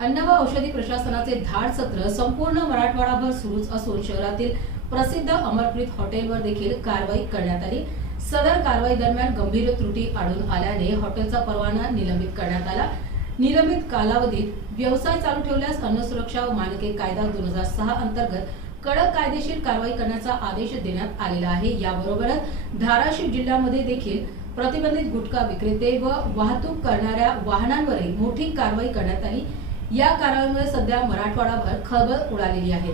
अन्न व औषधी प्रशासनाचे धाड सत्र संपूर्ण मराठवाडाभर सुरूच असून शहरातील प्रसिद्ध अमरप्रीत हॉटेलवर देखील कारवाई करण्यात आली। सदर कारवाई दरम्यान गंभीर त्रुटी आढळून आल्याने हॉटेलचा परवाना निलंबित करण्यात आला। निलंबित कालावधीत व्यवसाय चालू ठेवल्यास अन्न सुरक्षा व मानके कायदा 2006 अंतर्गत कडक कायदेशीर कारवाई करण्याचा आदेश देण्यात आलेला आहे। याबरोबरच धाराशिव जिल्ह्यामध्ये देखील प्रतिबंधित गुटखा विक्रेते व वाहतूक करणाऱ्या वाहनांवरही मोठी कारवाई करण्यात आली। या कारवाईमुळे सध्या मराठवाडाभर खळबळ उडालेली आहे।